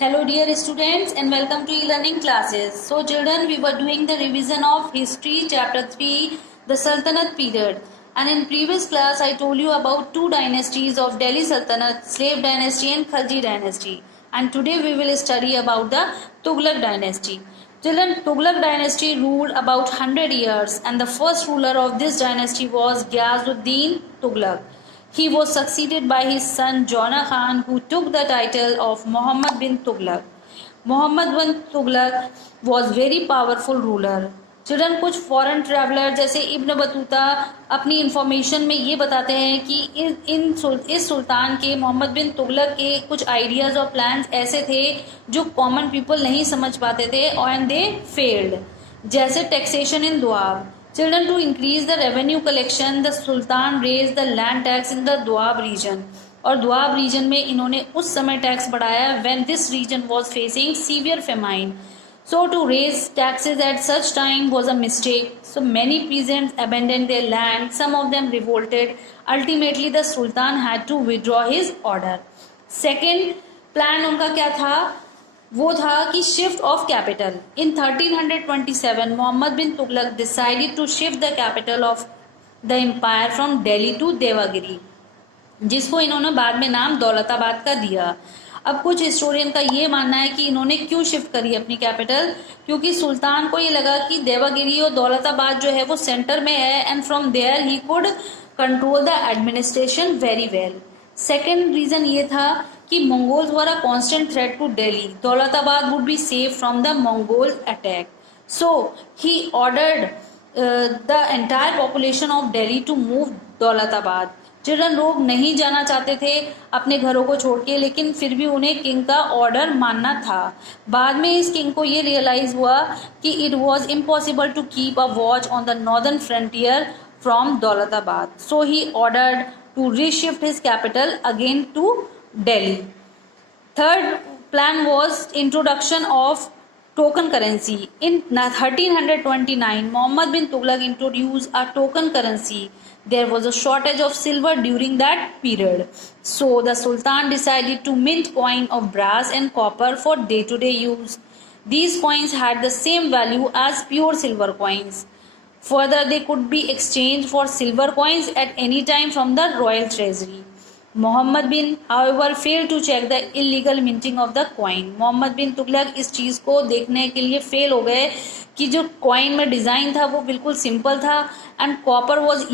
Hello dear students and welcome to e-learning classes. So children, we were doing the revision of history chapter 3, the Sultanate period. And in previous class I told you about two dynasties of Delhi Sultanate, Slave dynasty and Khalji dynasty. And today we will study about the Tughlaq dynasty. Children, Tughlaq dynasty ruled about 100 years and the first ruler of this dynasty was Ghiyasuddin Tughlaq. He was succeeded by his son Jona Khan, who took the title of Muhammad bin Tughlaq. Muhammad bin Tughlaq was very powerful ruler. Children, कुछ foreign traveller जैसे Ibn Battuta अपनी information में ये बताते हैं कि इस सुल्तान के मोहम्मद बिन तुगलक के कुछ आइडियाज़ और प्लान्स ऐसे थे जो कॉमन पीपल नहीं समझ पाते थे एंड दे फेल्ड. जैसे taxation in Doab. Children, to increase the revenue collection, the Sultan raised the land tax in the Doab region. और दुआब रीजन में इन्होंने उस समय टैक्स बढ़ाया when this region was facing severe famine. So to raise taxes at such time was a mistake. So many peasants abandoned their land. Some of them revolted. Ultimately, the Sultan had to withdraw his order. Second plan उनका क्या था? वो था कि shift of capital. In 1327 Muhammad bin Tughlaq decided to shift the capital of the empire from Delhi to Devagiri, जिसको इन्होंने बाद में नाम दौलताबाद का दिया. अब कुछ हिस्टोरियन का ये मानना है कि इन्होंने क्यों शिफ्ट करी अपनी कैपिटल, क्योंकि सुल्तान को ये लगा कि देवगिरी और दौलताबाद जो है वो सेंटर में है and from there he could control the administration very well. Second reason ये था कि Mongols were a constant threat to Delhi. Daulatabad would be safe from the Mongol attack. So he ordered the entire population of Delhi to move Daulatabad. Children, लोग नहीं जाना चाहते थे अपने घरों को छोड़ के, लेकिन फिर भी उन्हें किंग का ऑर्डर मानना था. बाद में इस किंग को ये रियलाइज हुआ कि it was impossible to keep a watch on the northern frontier from Daulatabad. So he ordered to reshift his capital again to Delhi. Third plan was introduction of token currency. In 1329, Muhammad bin Tughlaq introduced a token currency. There was a shortage of silver during that period. So the Sultan decided to mint coin of brass and copper for day-to-day use. These coins had the same value as pure silver coins. Further, they could be exchanged for silver coins at any time from the royal treasury. Muhammad bin, however, failed to check the illegal minting of the coin. Muhammad bin Tughlaq इस चीज़ को देखने के लिए fail हो गए कि जो कॉइन में डिज़ाइन था वो बिल्कुल सिंपल था एंड कॉपर वॉज